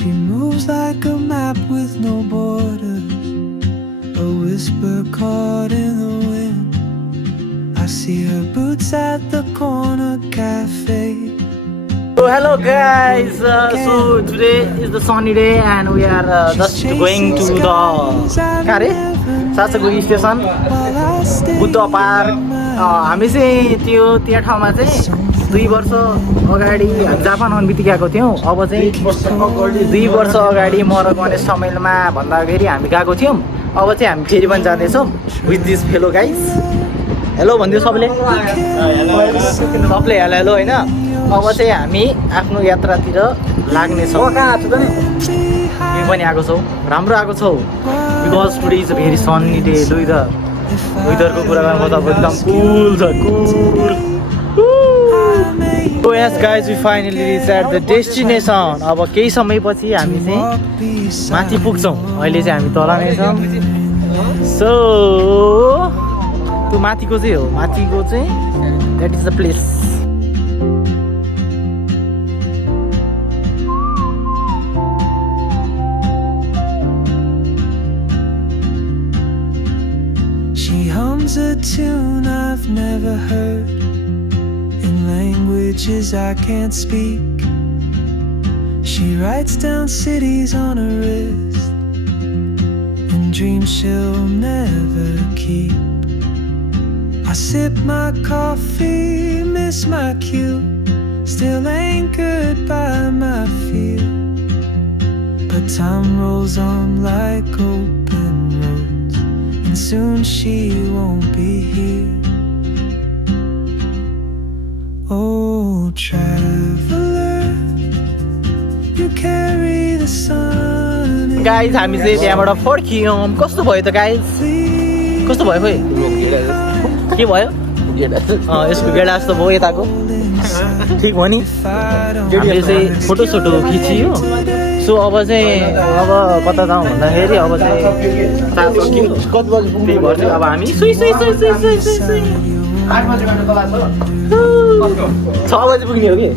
She moves like a map with no borders, a whisper caught in the wind. I see her boots at the corner cafe. So hello guys, so today is the sunny day and we are just going to the Sasgudi station Buddha park. हामी चाहिँ त्यहाँ ठाउँमा चाहिँ 2 वर्ष अगाडि हामी Japan आउने बित्तिकै गएको थियौँ. अब चाहिँ 2 वर्ष अगाडि म र गणेश समयमा भन्दाखेरि हामी गएको थियौँ. अब चाहिँ हामी फेरि पनि जाँदैछौँ with this fellow guys. Hello भनिदियो सबले, सबले हेलो हेलो होइन. अब चाहिँ हामी आफ्नो यात्रातिर लाग्नेछौँ. हामी पनि आएको छौँ, राम्रो आएको छौँ because today is a very Sunny day. लु त वेदरको कुरा गर्नु पर्दा एकदम कुल छ, कुल. So yes guys, we finally reached at the destination. अब केही समयपछि हामी चाहिँ माथि पुग्छौँ. अहिले चाहिँ हामी तल नै छौँ. सो त्यो माथिको चाहिँ हो, माथिको चाहिँ that is the place. She hums a tune I've never heard in languages I can't speak. She writes down cities on her wrist and dreams she'll never keep. I sip my coffee, miss my cue, still anchored by my fear. But time rolls on like open roads, and soon she won't be here. Oh, traveler, you carry the sun. Guys हामी चाहिँ त्यहाँबाट फर्कियौँ. कस्तो भयो त guys, कस्तो भयो खोइ, के भयो? यसको गेडा जस्तो भयो यताको. ठिक भयो नि. हामीले चाहिँ फोटो सोटो खिचियो. सो अब चाहिँ अब कता जाउँ भन्दाखेरि अब चाहिँ 7 बजी पुग्ने भयो. अब हामी 6 बजी पुग्ने हो कि.